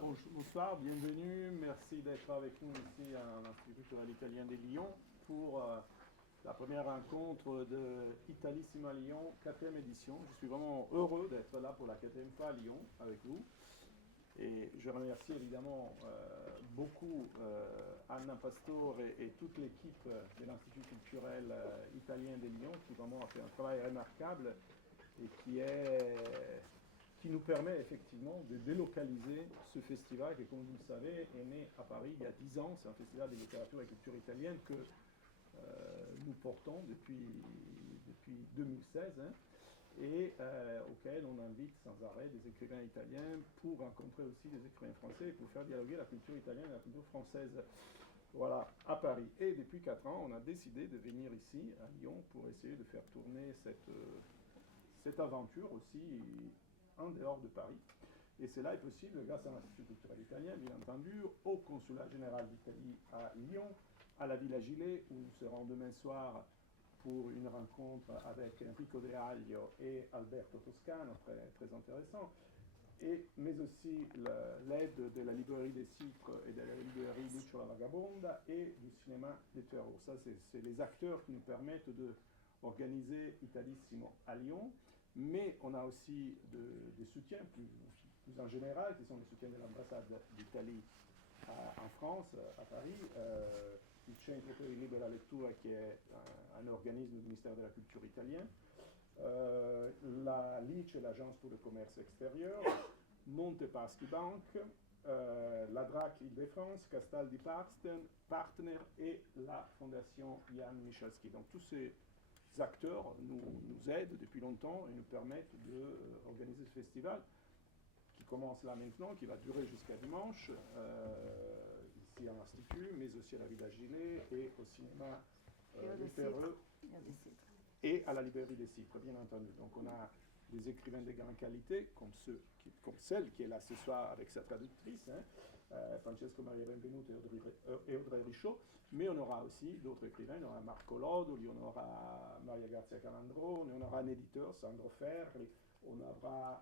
Voilà, bonsoir, bienvenue. Merci d'être avec nous ici à l'Institut culturel italien de Lyon pour la première rencontre de Italissima Lyon, 4e édition. Je suis vraiment heureux d'être là pour la 4e fois à Lyon avec vous. Et je remercie évidemment beaucoup Anna Pastore et toute l'équipe de l'Institut culturel italien de Lyon qui vraiment a fait un travail remarquable et qui nous permet effectivement de délocaliser ce festival qui, comme vous le savez, est né à Paris il y a 10 ans. C'est un festival de littérature et culture italienne que nous portons depuis 2016 et auquel on invite sans arrêt des écrivains italiens pour rencontrer aussi des écrivains français et pour faire dialoguer la culture italienne et la culture française. Voilà, à Paris. Et depuis 4 ans, on a décidé de venir ici, à Lyon, pour essayer de faire tourner cette aventure aussi en dehors de Paris. Et cela est possible grâce à l'Institut culturel italien, bien entendu, au Consulat général d'Italie à Lyon, à la Villa Gilet, où nous serons demain soir pour une rencontre avec Enrico De Aglio et Alberto Toscano, très, très intéressant, mais aussi l'aide de la librairie des Citres et de la librairie Lucio la Vagabonda et du cinéma des Terreaux. Ça, c'est les acteurs qui nous permettent d'organiser Italissimo à Lyon. Mais on a aussi des soutiens plus en général, qui sont les soutiens de l'ambassade d'Italie en France, à Paris, il Centro per il Libera Lettura, qui est un organisme du ministère de la Culture italien, la LICE, l'Agence pour le commerce extérieur, Montepaschi Bank, la DRAC Île-de-France, Castaldi Partner et la Fondation Jan Michalski. Donc tous ces acteurs nous aident depuis longtemps et nous permettent d'organiser ce festival qui commence là maintenant, qui va durer jusqu'à dimanche, ici à l'Institut, mais aussi à la Villa Gilet et au cinéma des Terreux et à la librairie des Citres, bien entendu. Donc on a des écrivains de grande qualité, comme celle qui est là ce soir avec sa traductrice, Francesco Maria Benvenuto et Audrey Richaud, mais on aura aussi d'autres écrivains, on aura Marco Lodoli, on aura Maria Grazia Calandrone, on aura un éditeur, Sandro Ferri,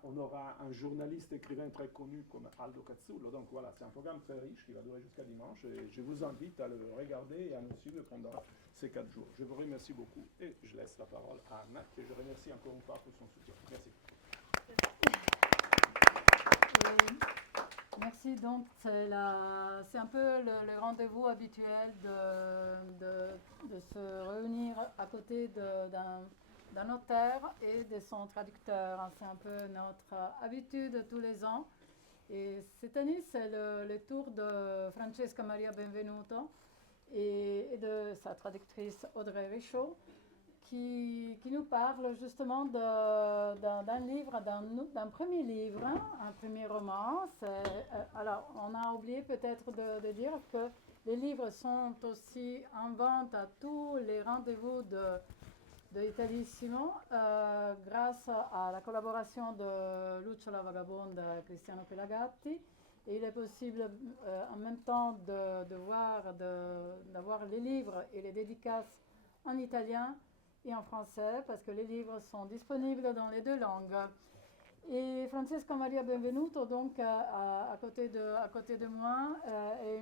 on aura un journaliste écrivain très connu comme Aldo Cazzullo. Donc voilà, c'est un programme très riche qui va durer jusqu'à dimanche et je vous invite à le regarder et à nous suivre pendant ces 4 jours. Je vous remercie beaucoup et je laisse la parole à Anna, que je remercie encore une fois pour son soutien. Merci. Merci. Donc, c'est un peu le rendez-vous habituel de se réunir à côté d'un auteur et de son traducteur. C'est un peu notre habitude tous les ans. Et cette année, c'est le tour de Francesca Maria Benvenuto et de sa traductrice Audrey Richaud, qui nous parle justement d'un livre, d'un premier livre, un premier roman. Alors, on a oublié peut-être de dire que les livres sont aussi en vente à tous les rendez-vous de Italissimo grâce à la collaboration de Lucio la Vagabonda et Cristiano Pelagatti. Et il est possible en même temps d'avoir les livres et les dédicaces en italien et en français, parce que les livres sont disponibles dans les 2 langues. Et Francesca Maria Benvenuto, donc à côté de moi, est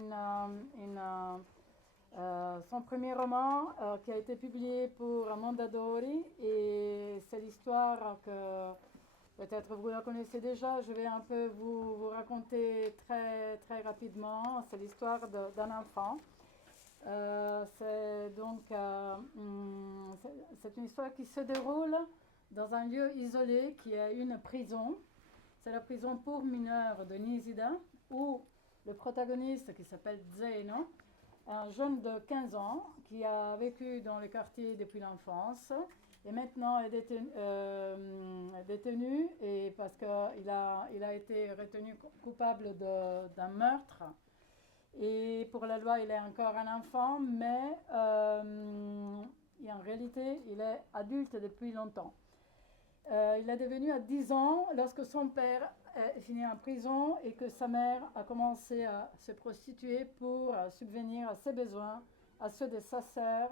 son premier roman qui a été publié pour Mondadori, et c'est l'histoire que peut-être vous la connaissez déjà. Je vais un peu vous raconter très, très rapidement. C'est l'histoire d'un enfant. C'est une histoire qui se déroule dans un lieu isolé qui est une prison. C'est la prison pour mineurs de Nisida, où le protagoniste, qui s'appelle Zeno, un jeune de 15 ans qui a vécu dans le quartier depuis l'enfance et maintenant est détenu et parce qu'il a été retenu coupable d'un meurtre. Et pour la loi, il est encore un enfant, mais en réalité, il est adulte depuis longtemps. Il est devenu à 10 ans lorsque son père est fini en prison et que sa mère a commencé à se prostituer pour subvenir à ses besoins, à ceux de sa sœur.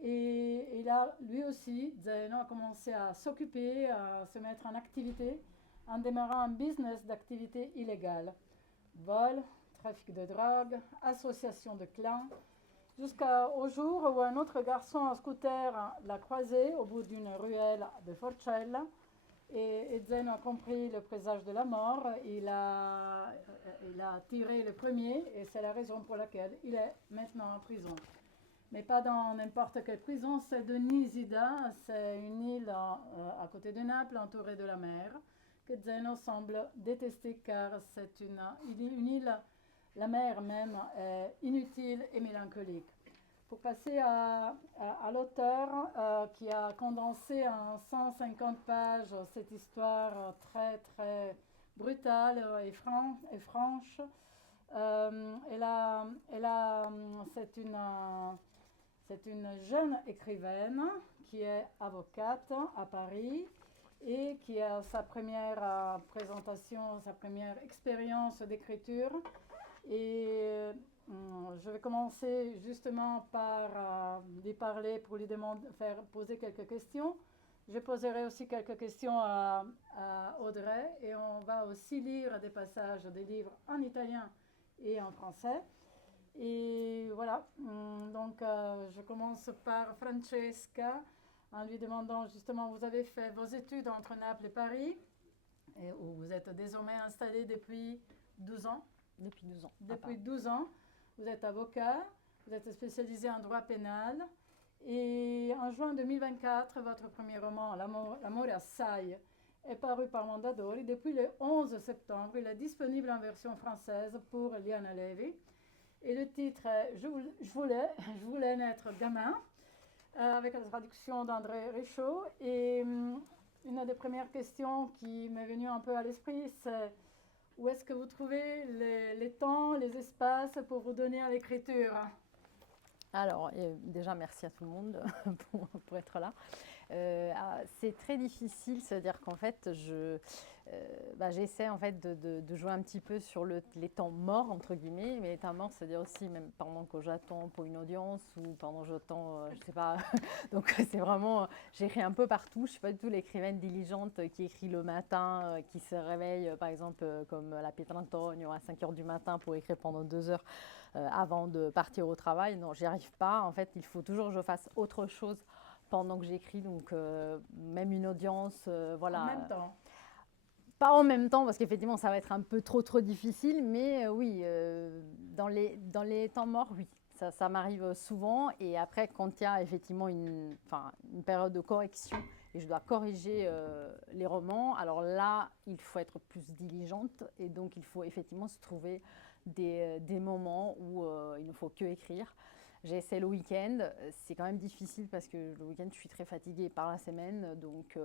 Et là, lui aussi, Zeno a commencé à s'occuper, à se mettre en activité, en démarrant un business d'activité illégale. vol, trafic de drogue, association de clans, jusqu'au jour où un autre garçon en scooter l'a croisé au bout d'une ruelle de Forcella. Et Zeno a compris le présage de la mort, il a tiré le premier et c'est la raison pour laquelle il est maintenant en prison. Mais pas dans n'importe quelle prison, c'est de Nisida, c'est une île à côté de Naples entourée de la mer que Zeno semble détester car c'est une île, la mer même, est inutile et mélancolique. Pour passer à l'auteur qui a condensé en 150 pages cette histoire très très brutale et franche. C'est une jeune écrivaine qui est avocate à Paris et qui a sa première présentation, sa première expérience d'écriture. Et je vais commencer justement par lui parler pour lui faire poser quelques questions. Je poserai aussi quelques questions à Audrey et on va aussi lire des passages des livres en italien et en français. Et voilà, donc je commence par Francesca en lui demandant justement, vous avez fait vos études entre Naples et Paris, et où vous êtes désormais installé depuis 12 ans. Depuis 12 ans. Depuis 12 ans, vous êtes avocat, vous êtes spécialisé en droit pénal. Et en juin 2024, votre premier roman, L'amore assai, est paru par Mondadori. Depuis le 11 septembre, il est disponible en version française pour Liana Levi. Et le titre est Je voulais naître gamin, avec la traduction d'André Richaud. Et une des premières questions qui m'est venue un peu à l'esprit, c'est où est-ce que vous trouvez les temps, les espaces pour vous donner à l'écriture? Alors, déjà, merci à tout le monde pour être là. C'est très difficile, c'est-à-dire qu'en fait, j'essaie en fait de jouer un petit peu sur les temps morts, entre guillemets, mais les temps morts, c'est-à-dire aussi même pendant que j'attends pour une audience ou pendant que j'attends, je sais pas. Donc, c'est vraiment, j'écris un peu partout. Je ne suis pas du tout l'écrivaine diligente qui écrit le matin, qui se réveille, par exemple, comme la Pietrantonio à 5 heures du matin pour écrire pendant 2 heures. Avant de partir au travail. Non, j'y arrive pas. En fait, il faut toujours que je fasse autre chose pendant que j'écris. Donc, même une audience, voilà. En même temps. Pas en même temps, parce qu'effectivement, ça va être un peu trop difficile. Mais oui, dans les temps morts, oui. Ça m'arrive souvent. Et après, quand il y a effectivement une période de correction et je dois corriger les romans, alors là, il faut être plus diligente. Et donc, il faut effectivement se trouver des moments où il ne faut que écrire. J'essaie le week-end, c'est quand même difficile parce que le week-end je suis très fatiguée par la semaine, donc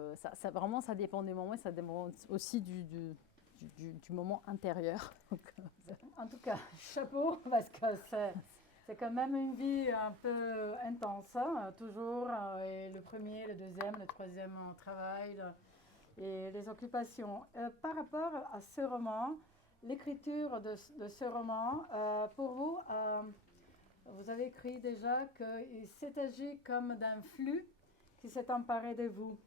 vraiment ça dépend des moments et ça dépend aussi du moment intérieur. En tout cas, chapeau, parce que c'est quand même une vie un peu intense, hein, toujours, et le premier, le deuxième, le troisième travail et les occupations. Par rapport à ce roman, l'écriture de ce roman, pour vous, vous avez écrit déjà qu'il s'est agi comme d'un flux qui s'est emparé de vous.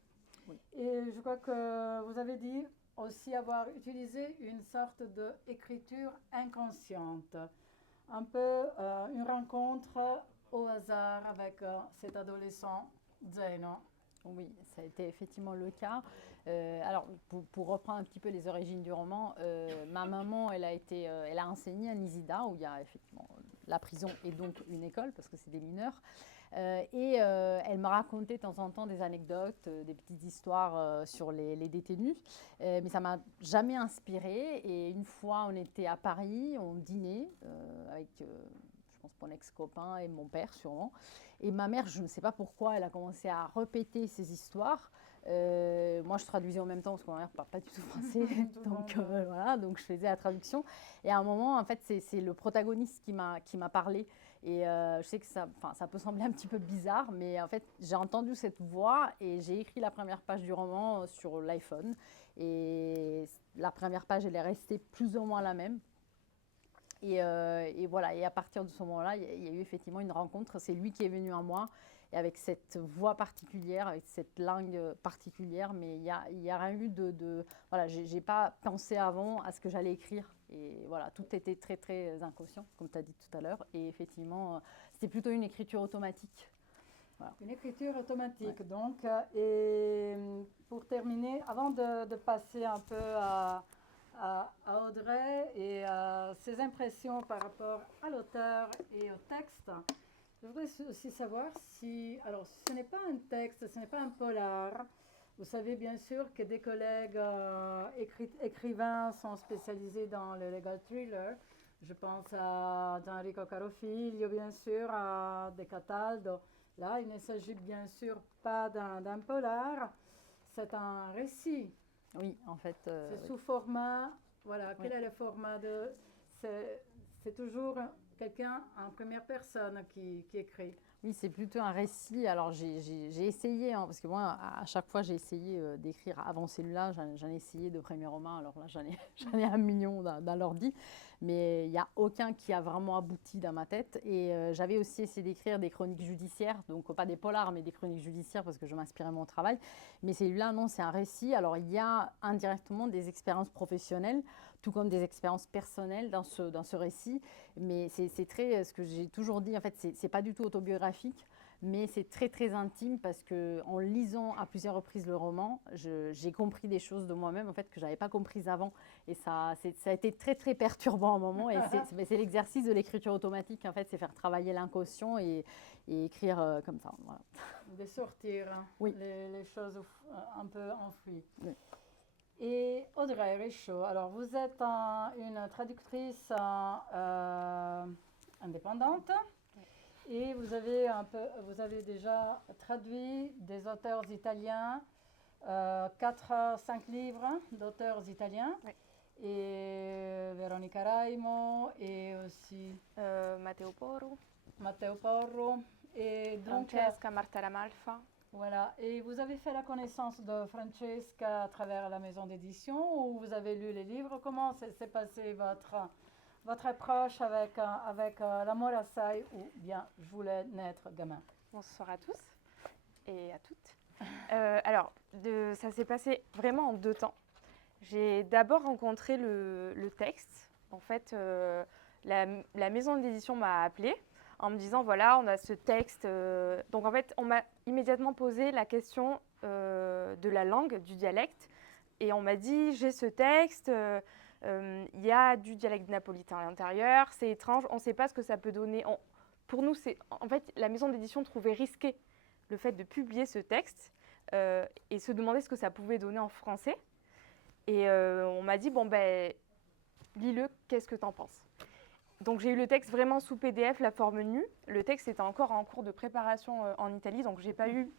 Oui. Et je crois que vous avez dit aussi avoir utilisé une sorte d'écriture inconsciente. Un peu une rencontre au hasard avec cet adolescent Zeno. Oui, ça a été effectivement le cas. Alors, pour reprendre un petit peu les origines du roman, ma maman, elle a enseigné à Nisida, où il y a effectivement la prison et donc une école, parce que c'est des mineurs. Elle me racontait de temps en temps des anecdotes, des petites histoires sur les détenus. Mais ça ne m'a jamais inspirée. Et une fois, on était à Paris, on dînait avec, je pense, mon ex-copain et mon père sûrement. Et ma mère, je ne sais pas pourquoi, elle a commencé à répéter ces histoires. Moi, je traduisais en même temps parce que ma mère ne parle pas du tout français. Donc, voilà, donc je faisais la traduction. Et à un moment, en fait, c'est le protagoniste qui m'a parlé. Et je sais que ça peut sembler un petit peu bizarre, mais en fait, j'ai entendu cette voix et j'ai écrit la première page du roman sur l'iPhone. Et la première page, elle est restée plus ou moins la même. Et voilà, et à partir de ce moment-là, il y a eu effectivement une rencontre. C'est lui qui est venu à moi et avec cette voix particulière, avec cette langue particulière, mais il y a rien eu voilà, j'ai pas pensé avant à ce que j'allais écrire. Et voilà, tout était très, très inconscient, comme tu as dit tout à l'heure. Et effectivement, c'était plutôt une écriture automatique. Voilà. Une écriture automatique, Ouais. donc. Et pour terminer, avant de passer un peu à Audrey et à ses impressions par rapport à l'auteur et au texte, je voudrais aussi savoir si, alors ce n'est pas un texte, ce n'est pas un polar. Vous savez bien sûr que des collègues écrivains sont spécialisés dans le legal thriller. Je pense à Gianrico Carofiglio, bien sûr, à De Cataldo. Là, il ne s'agit bien sûr pas d'un polar, c'est un récit. Oui, en fait. C'est Oui. sous format, voilà, quel Oui. est le format de... C'est toujours quelqu'un en première personne qui écrit. Oui, c'est plutôt un récit. Alors, j'ai essayé, hein, parce que moi, à chaque fois, j'ai essayé d'écrire avant celui-là. J'en ai essayé de premier roman. Alors là, j'en ai 1 million dans l'ordi. Mais il n'y a aucun qui a vraiment abouti dans ma tête. Et j'avais aussi essayé d'écrire des chroniques judiciaires. Donc, pas des polars, mais des chroniques judiciaires, parce que je m'inspirais de mon travail. Mais celui-là, non, c'est un récit. Alors, il y a indirectement des expériences professionnelles, tout comme des expériences personnelles dans ce récit. Mais c'est très, ce que j'ai toujours dit, en fait, c'est pas du tout autobiographique, mais c'est très très intime parce que en lisant à plusieurs reprises le roman, j'ai compris des choses de moi-même en fait que j'avais pas comprises avant, et ça a été très très perturbant à un moment. Et c'est l'exercice de l'écriture automatique en fait, c'est faire travailler l'inconscient et écrire comme ça. Voilà. De sortir Oui. les choses un peu enfouies. Oui. Et Audrey Richaud, alors vous êtes une traductrice indépendante et vous avez déjà traduit des auteurs italiens, 4-5 livres d'auteurs italiens. Oui. Et Veronica Raimo et aussi Matteo Porro, Matteo Porro. Et donc, Francesca Martella-Malfa. voilà. Et vous avez fait la connaissance de Francesca à travers la maison d'édition ou vous avez lu les livres? Comment s'est passé votre approche avec l'amour à Sai ou bien je voulais naître gamin? Bonsoir à tous et à toutes. Alors, ça s'est passé vraiment en 2 temps. J'ai d'abord rencontré le texte. En fait, la maison d'édition m'a appelée en me disant, voilà, on a ce texte. Donc, en fait, on m'a immédiatement posé la question de la langue, du dialecte. Et on m'a dit, j'ai ce texte, il y a du dialecte napolitain à l'intérieur, c'est étrange, on ne sait pas ce que ça peut donner. Pour nous, en fait, la maison d'édition trouvait risqué le fait de publier ce texte et se demandait ce que ça pouvait donner en français. Et on m'a dit, bon, ben, lis-le, qu'est-ce que tu en penses? Donc j'ai eu le texte vraiment sous PDF, la forme nue. Le texte était encore en cours de préparation en Italie, donc je n'ai pas eu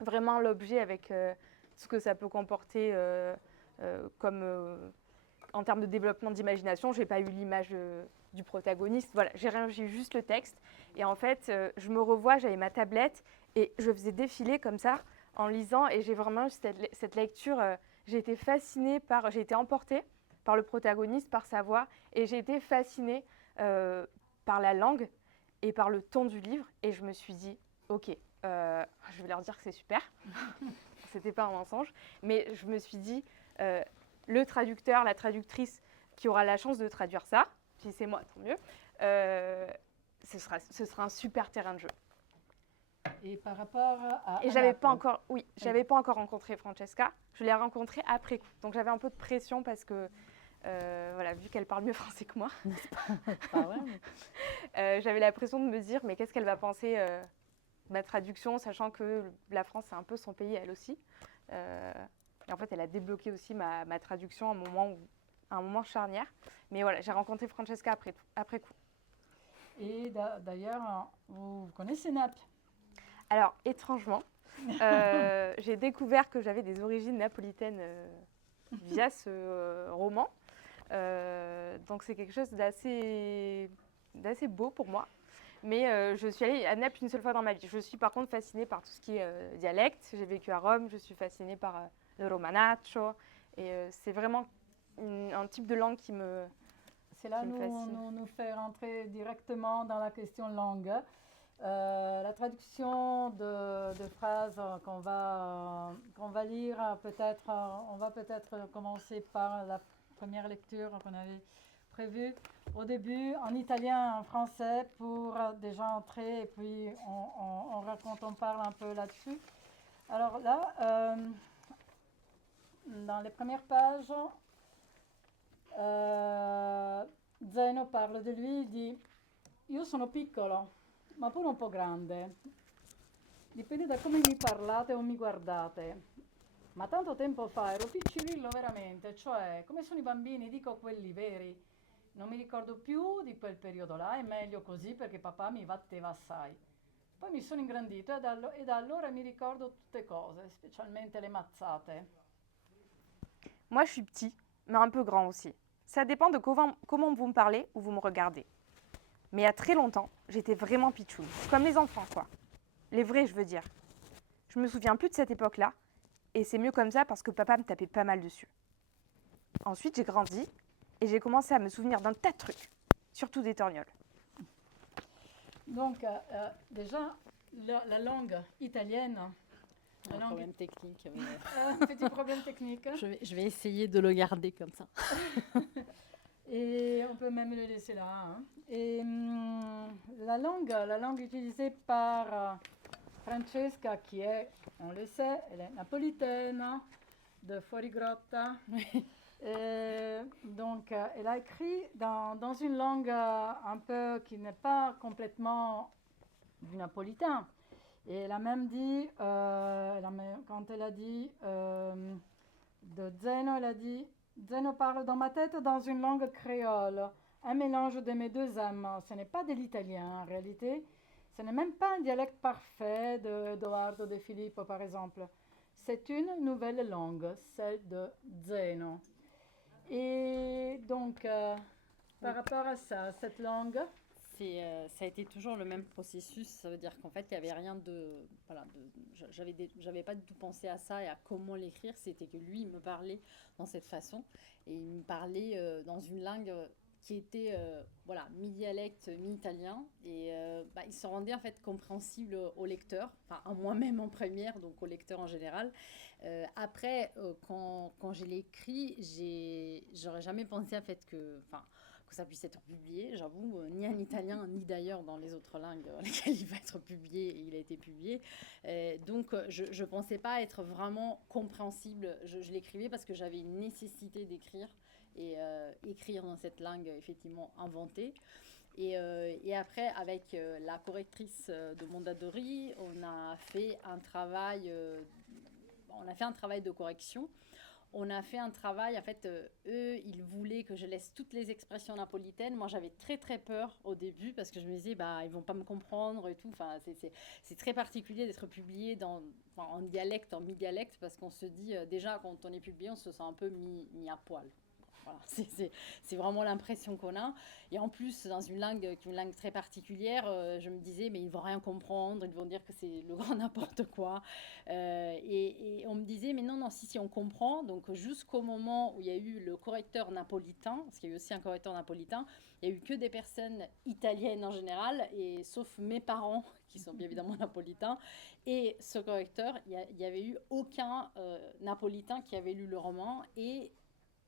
vraiment l'objet avec ce que ça peut comporter comme en termes de développement d'imagination. Je n'ai pas eu l'image du protagoniste. Voilà, j'ai eu juste le texte. Et en fait, je me revois, j'avais ma tablette et je faisais défiler comme ça en lisant. Et j'ai vraiment eu cette lecture. J'ai été fascinée j'ai été emportée par le protagoniste, par sa voix. Et j'ai été fascinée par la langue et par le ton du livre. Et je me suis dit, ok, je vais leur dire que c'est super. C'était pas un mensonge. Mais je me suis dit, le traducteur, la traductrice qui aura la chance de traduire ça, si c'est moi, tant mieux, ce sera un super terrain de jeu. Et par rapport à... Et j'avais pas encore rencontré Francesca, je l'ai rencontrée après coup. Donc j'avais un peu de pression parce que, voilà, vu qu'elle parle mieux français que moi, Pas vrai, mais... j'avais la pression de me dire, mais qu'est-ce qu'elle va penser de ma traduction, sachant que la France, c'est un peu son pays, elle aussi. Et en fait, elle a débloqué aussi ma traduction à un moment charnière. Mais voilà, j'ai rencontré Francesca après coup. Et d'ailleurs, vous connaissez Naples? Alors, étrangement, j'ai découvert que j'avais des origines napolitaines via ce roman. Donc, c'est quelque chose d'assez beau pour moi. Mais je suis allée à Naples une seule fois dans ma vie. Je suis par contre fascinée par tout ce qui est dialecte. J'ai vécu à Rome, je suis fascinée par le romanaccio. Et c'est vraiment un type de langue qui me C'est là qui me fascine. nous fait rentrer directement dans la question langue. La traduction de phrases qu'on va lire, peut-être, on va peut-être commencer par la première lecture qu'on avait prévue au début, en italien et en français, pour déjà entrer, et puis on parle un peu là-dessus. Alors là, dans les premières pages, Zeno parle de lui, il dit «Io sono piccolo, ma pure un po' grande. Dipende da come mi parlate o mi guardate. Ma tanto tempo fa ero piccirillo veramente, cioè come sono i bambini, dico quelli veri. Non mi ricordo più di quel periodo là, è meglio così perché papà mi batteva assai. Poi mi sono ingrandito e da allora mi ricordo tutte cose, specialmente le mazzate». Moi, je suis petit, mais un peu grand aussi. Ça dépend de comment vous me parlez ou vous me regardez. Mais il y a très longtemps, j'étais vraiment pitchoune, comme les enfants, quoi. Les vrais, je veux dire. Je me souviens plus de cette époque-là, et c'est mieux comme ça parce que papa me tapait pas mal dessus. Ensuite, j'ai grandi, et j'ai commencé à me souvenir d'un tas de trucs, surtout des torgnoles. Donc, déjà, la langue italienne, Un problème technique. un petit problème technique. Je vais essayer de le garder comme ça. Et on peut même le laisser là. Hein. Et la langue utilisée par Francesca, qui est, on le sait, elle est napolitaine, de Fuorigrotta. Et donc, elle a écrit dans une langue un peu qui n'est pas complètement du napolitain. Et elle a même dit, quand elle a dit de Zeno, elle a dit Zeno parle dans ma tête dans une langue créole, un mélange de mes deux âmes. Ce n'est pas de l'italien en réalité, ce n'est même pas un dialecte parfait d'Edoardo De Filippo par exemple. C'est une nouvelle langue, celle de Zeno. Et donc, par rapport à ça, cette langue, ça a été toujours le même processus. Ça veut dire qu'en fait, il n'y avait rien de... Voilà, j'avais pas du tout pensé à ça et à comment l'écrire. C'était que lui, il me parlait dans cette façon. Et il me parlait dans une langue qui était voilà, mi-dialecte, mi-italien. Et il se rendait en fait compréhensible au lecteur, enfin à moi-même en première, donc au lecteur en général. Après, quand je l'ai écrit, j'aurais jamais pensé en fait que ça puisse être publié, j'avoue, ni en italien, ni d'ailleurs dans les autres langues dans lesquelles il va être publié, et il a été publié. Donc, je ne pensais pas être vraiment compréhensible. Je l'écrivais parce que j'avais une nécessité d'écrire, et écrire dans cette langue, effectivement, inventée. Et après, avec la correctrice de Mondadori, on a fait un travail de correction. On a fait un travail, en fait, eux, ils voulaient que je laisse toutes les expressions napolitaines. Moi, j'avais très, très peur au début parce que je me disais, ils vont pas me comprendre et tout. Enfin, c'est très particulier d'être publié en dialecte, en mi-dialecte, parce qu'on se dit, déjà, quand on est publié, on se sent un peu mis à poil. Voilà, c'est vraiment l'impression qu'on a. Et en plus, dans une langue très particulière, je me disais, mais ils vont rien comprendre, ils vont dire que c'est le grand n'importe quoi. Et on me disait, mais non, si, on comprend. Donc, jusqu'au moment où il y a eu le correcteur napolitain, parce qu'il y a eu aussi un correcteur napolitain, il n'y a eu que des personnes italiennes en général, et sauf mes parents, qui sont bien évidemment napolitains, et ce correcteur, il n'y avait eu aucun napolitain qui avait lu le roman, et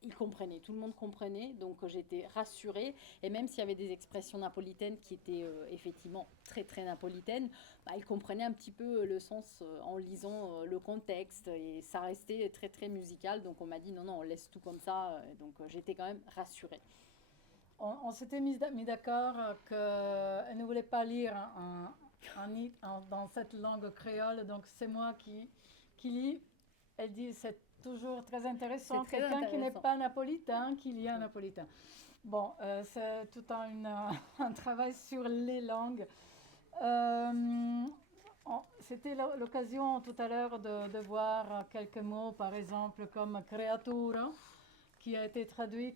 il comprenait, tout le monde comprenait, donc j'étais rassurée. Et même s'il y avait des expressions napolitaines qui étaient effectivement très très napolitaines, il comprenait un petit peu le sens en lisant le contexte, et ça restait très très musical. Donc on m'a dit non, on laisse tout comme ça, donc j'étais quand même rassurée. On s'était mis d'accord qu'elle ne voulait pas lire dans cette langue créole, donc c'est moi qui lit. Elle dit c'est toujours très intéressant, quelqu'un qui n'est pas napolitain, qui lit un napolitain. Bon, c'est tout un travail sur les langues. C'était l'occasion tout à l'heure de voir quelques mots, par exemple, comme creatura, qui a été traduit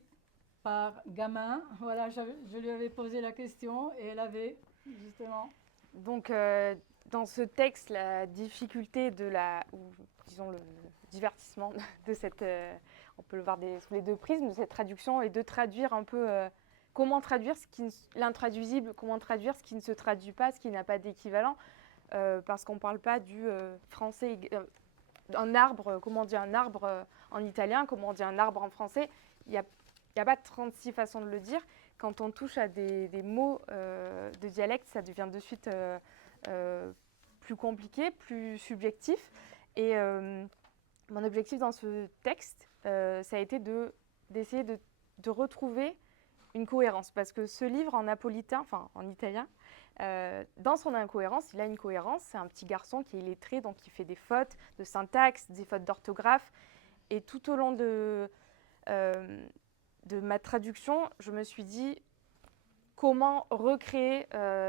par gamin. Voilà, je lui avais posé la question et elle avait justement... Donc, dans ce texte, la difficulté disons le divertissement de cette, on peut le voir sous les deux prismes, de cette traduction, et de traduire un peu comment traduire l'intraduisible, comment traduire ce qui ne se traduit pas, ce qui n'a pas d'équivalent, parce qu'on ne parle pas du français, un arbre, comment on dit un arbre en italien, comment on dit un arbre en français. Il n'y a pas 36 façons de le dire. Quand on touche à des mots de dialecte, ça devient de suite plus compliqué, plus subjectif. Et mon objectif dans ce texte, ça a été d'essayer de retrouver une cohérence. Parce que ce livre en napolitain, enfin en italien, dans son incohérence, il a une cohérence. C'est un petit garçon qui est illettré, donc il fait des fautes de syntaxe, des fautes d'orthographe. Et tout au long de ma traduction, je me suis dit comment recréer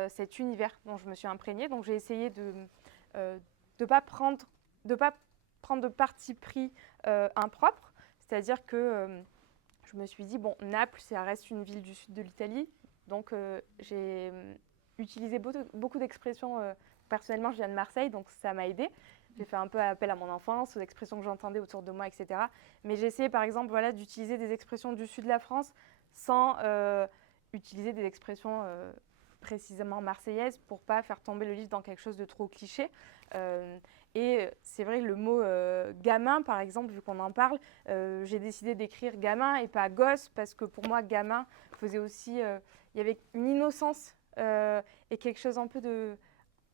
cet univers dont je me suis imprégnée. Donc j'ai essayé de ne pas prendre de parti pris impropre. C'est-à-dire que je me suis dit, bon, Naples, ça reste une ville du sud de l'Italie. Donc j'ai utilisé beaucoup d'expressions. Personnellement, je viens de Marseille, donc ça m'a aidée. J'ai fait un peu appel à mon enfance, aux expressions que j'entendais autour de moi, etc. Mais j'ai essayé, par exemple, voilà, d'utiliser des expressions du sud de la France sans utiliser des expressions précisément marseillaises pour ne pas faire tomber le livre dans quelque chose de trop cliché. Et c'est vrai que le mot gamin, par exemple, vu qu'on en parle, j'ai décidé d'écrire gamin et pas gosse parce que pour moi, gamin faisait aussi... il y avait une innocence et quelque chose un peu de...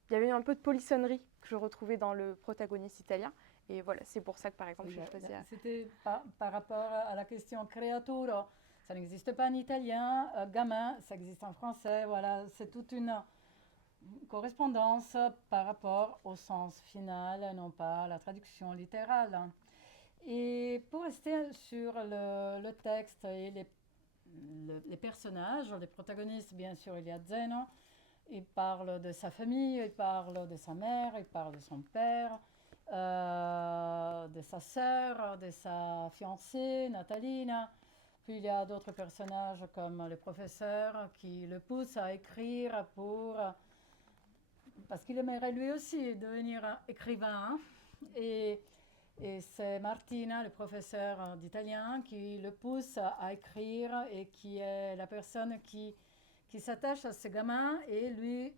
Il y avait un peu de polissonnerie que je retrouvais dans le protagoniste italien. Et voilà, c'est pour ça que, par exemple, j'ai choisi... C'était par rapport à la question creaturo. Ça n'existe pas en italien. Gamin, ça existe en français. Voilà, c'est toute une correspondance par rapport au sens final, non pas à la traduction littérale. Et pour rester sur le texte et les personnages, les protagonistes, bien sûr, il y a Zeno. Il parle de sa famille, il parle de sa mère, il parle de son père, de sa sœur, de sa fiancée, Natalina. Puis il y a d'autres personnages comme le professeur qui le pousse à écrire parce qu'il aimerait lui aussi devenir écrivain. Et c'est Martina, le professeur d'italien, qui le pousse à écrire et qui est la personne qui s'attache à ce gamin et lui,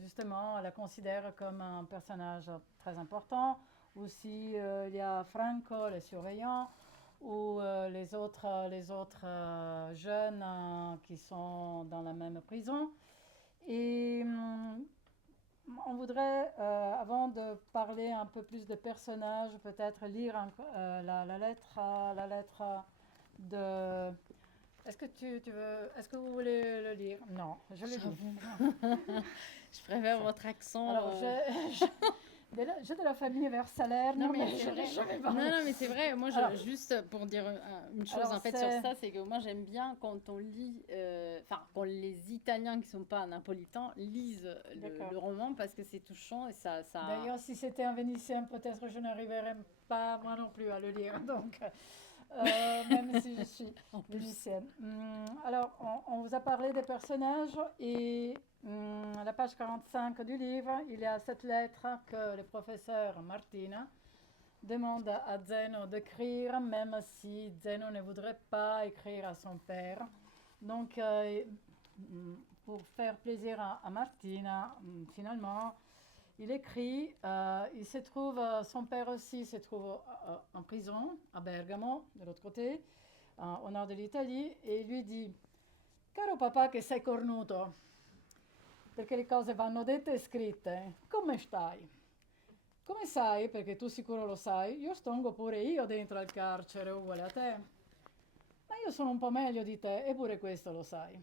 justement, la considère comme un personnage très important. Aussi, il y a Franco, le surveillant, ou les autres jeunes qui sont dans la même prison. Et on voudrait, avant de parler un peu plus de personnages, peut-être lire la lettre de... Est-ce que vous voulez le lire? Non, je le lis. Je préfère votre accent. Alors, j'ai de la famille Versalaire. Non, mais c'est vrai. Non, mais c'est vrai. Moi, juste pour dire une chose en fait sur ça, c'est que moi, j'aime bien quand on lit, quand les Italiens qui ne sont pas napolitains lisent le roman parce que c'est touchant et ça... D'ailleurs, si c'était un Vénitien, peut-être je n'arriverais pas, moi non plus, à le lire. Donc... même si je suis vénitienne. Alors, on vous a parlé des personnages et à la page 45 du livre, il y a cette lettre que le professeur Martina demande à Zeno d'écrire, même si Zeno ne voudrait pas écrire à son père. Donc, pour faire plaisir à Martina, finalement, il écrit, son père aussi se trouve en prison à Bergamo, de l'autre côté, au nord de l'Italie, et il lui dit: Caro papà che sei cornuto, perché le cose vanno dette e scritte, come stai? Come sai, perché tu sicuro lo sai, io stongo pure io dentro al carcere, uguale a te. Ma io sono un po' meglio di te, eppure questo lo sai.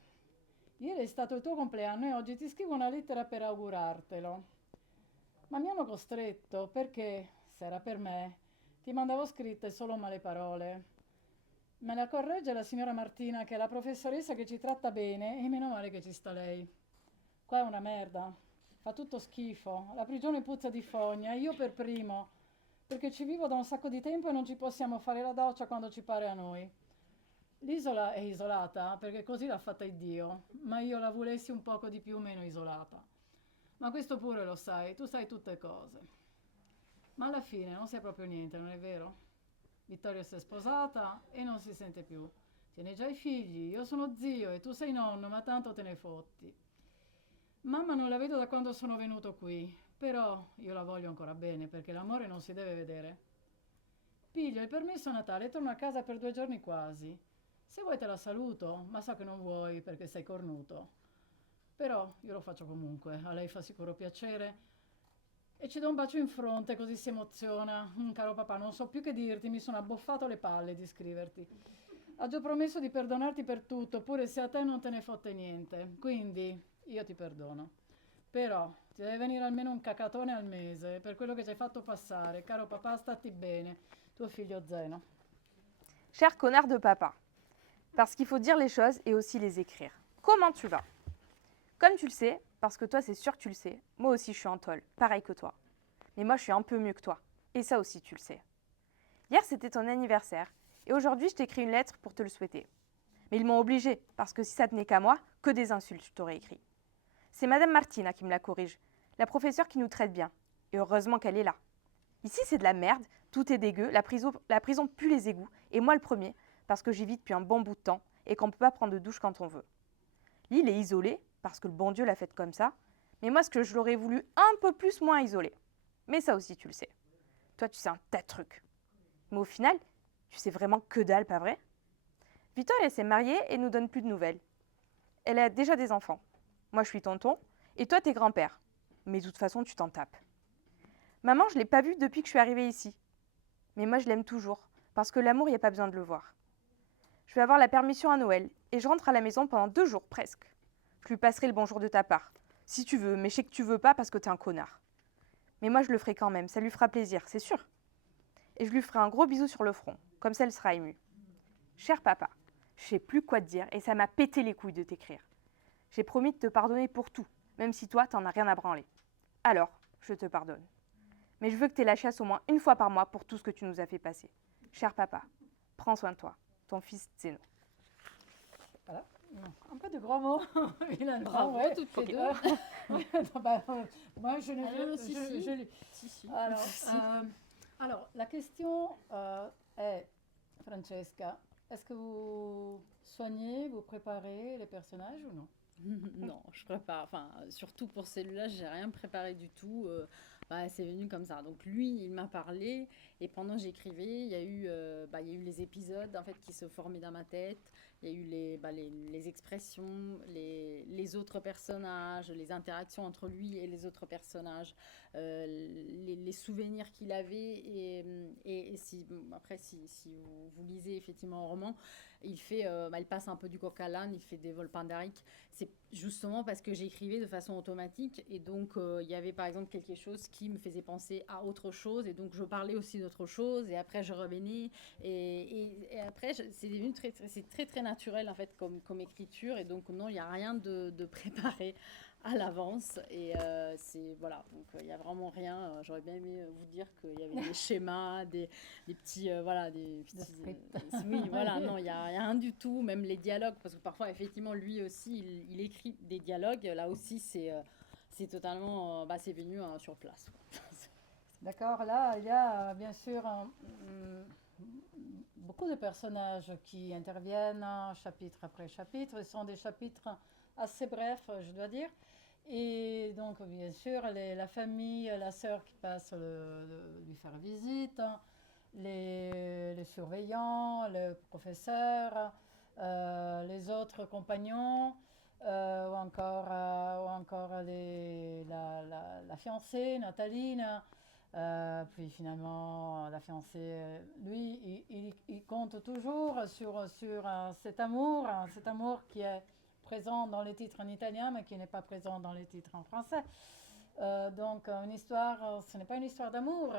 Ieri è stato il tuo compleanno e oggi ti scrivo una lettera per augurartelo. Ma mi hanno costretto perché, se era per me, ti mandavo scritte solo male parole. Me la corregge la signora Martina, che è la professoressa che ci tratta bene, e meno male che ci sta lei. Qua è una merda, fa tutto schifo, la prigione puzza di fogna, io per primo, perché ci vivo da un sacco di tempo e non ci possiamo fare la doccia quando ci pare a noi. L'isola è isolata perché così l'ha fatta Dio, ma io la volessi un poco di più meno isolata. Ma questo pure lo sai, tu sai tutte cose. Ma alla fine non sai proprio niente, non è vero? Vittoria si è sposata e non si sente più. tieni già i figli, io sono zio e tu sei nonno, ma tanto te ne fotti. Mamma non la vedo da quando sono venuto qui, però io la voglio ancora bene perché l'amore non si deve vedere. Piglio il permesso a Natale e torno a casa per 2 giorni quasi. Se vuoi te la saluto, ma so che non vuoi perché sei cornuto. Però io lo faccio comunque, a lei fa sicuro piacere. E ci do un bacio in fronte così si emoziona. Caro papà, non so più che dirti, mi sono abboffato le palle di scriverti. Ho già promesso di perdonarti per tutto, pure se a te non te ne fotte niente. Quindi io ti perdono. Però ti deve venire almeno un cacatone al mese per quello che ci hai fatto passare. Caro papà, stati bene. Tuo figlio Zeno. Cher connard de papa, parce qu'il faut dire les choses et aussi les écrire. Comment tu vas? Comme tu le sais, parce que toi c'est sûr que tu le sais, moi aussi je suis en tôle, pareil que toi. Mais moi je suis un peu mieux que toi, et ça aussi tu le sais. Hier c'était ton anniversaire, et aujourd'hui je t'écris une lettre pour te le souhaiter. Mais ils m'ont obligée, parce que si ça tenait qu'à moi, que des insultes je t'aurais écrit. C'est Madame Martina qui me la corrige, la professeure qui nous traite bien, et heureusement qu'elle est là. Ici c'est de la merde, tout est dégueu, la prison pue les égouts, et moi le premier, parce que j'y vis depuis un bon bout de temps, et qu'on ne peut pas prendre de douche quand on veut. L'île est isolée, parce que le bon Dieu l'a faite comme ça, mais moi ce que je l'aurais voulu un peu plus moins isolée. Mais ça aussi tu le sais. Toi tu sais un tas de trucs. Mais au final, tu sais vraiment que dalle, pas vrai? Victor elle s'est mariée et nous donne plus de nouvelles. Elle a déjà des enfants. Moi je suis tonton, et toi t'es grand-père. Mais de toute façon tu t'en tapes. Maman je l'ai pas vue depuis que je suis arrivée ici. Mais moi je l'aime toujours, parce que l'amour, il n'y a pas besoin de le voir. Je vais avoir la permission à Noël, et je rentre à la maison pendant 2 jours presque. Je lui passerai le bonjour de ta part, si tu veux, mais je sais que tu veux pas parce que t'es un connard. Mais moi je le ferai quand même, ça lui fera plaisir, c'est sûr. Et je lui ferai un gros bisou sur le front, comme ça elle sera émue. Cher papa, je sais plus quoi te dire et ça m'a pété les couilles de t'écrire. J'ai promis de te pardonner pour tout, même si toi t'en as rien à branler. Alors, je te pardonne. Mais je veux que t'aies la chasse au moins une fois par mois pour tout ce que tu nous as fait passer. Cher papa, prends soin de toi, ton fils Zeno. Voilà. Un peu de gros mots. Bravo, ouais. toutes les Ok. deux. Non, bah, moi, je ne Ah, si, si. je lis. Si. Alors, la question est, Francesca, est-ce que vous soignez, vous préparez les personnages ou non? Non, je prépare. Enfin, surtout pour celui-là, j'ai rien préparé du tout. C'est venu comme ça. Donc lui, il m'a parlé et pendant que j'écrivais, il y a eu les épisodes en fait qui se formaient dans ma tête. Il y a eu les expressions, les autres personnages, les interactions entre lui et les autres personnages, les souvenirs qu'il avait et si après si vous lisez effectivement un roman, il passe un peu du coq à l'âne, il fait des vols pindariques. C'est justement parce que j'écrivais de façon automatique et donc il y avait par exemple quelque chose qui me faisait penser à autre chose et donc je parlais aussi d'autre chose et après je revenais et après c'est devenu c'est très très naturel en fait comme écriture et donc non il n'y a rien de préparé à l'avance et c'est voilà donc il y a vraiment rien j'aurais bien aimé vous dire qu'il y avait des schémas des petits des petits oui voilà non il y a rien du tout même les dialogues parce que parfois effectivement lui aussi il écrit des dialogues là aussi c'est totalement c'est venu sur place quoi. D'accord, là, il y a bien sûr beaucoup de personnages qui interviennent chapitre après chapitre. Ce sont des chapitres assez brefs, je dois dire. Et donc, bien sûr, la famille, la sœur qui passe lui faire visite, les surveillants, le professeur, les autres compagnons, ou encore la fiancée, Nathaline. Puis finalement, la fiancée, lui, il compte toujours sur cet amour qui est présent dans les titres en italien, mais qui n'est pas présent dans les titres en français. Donc, une histoire, ce n'est pas une histoire d'amour.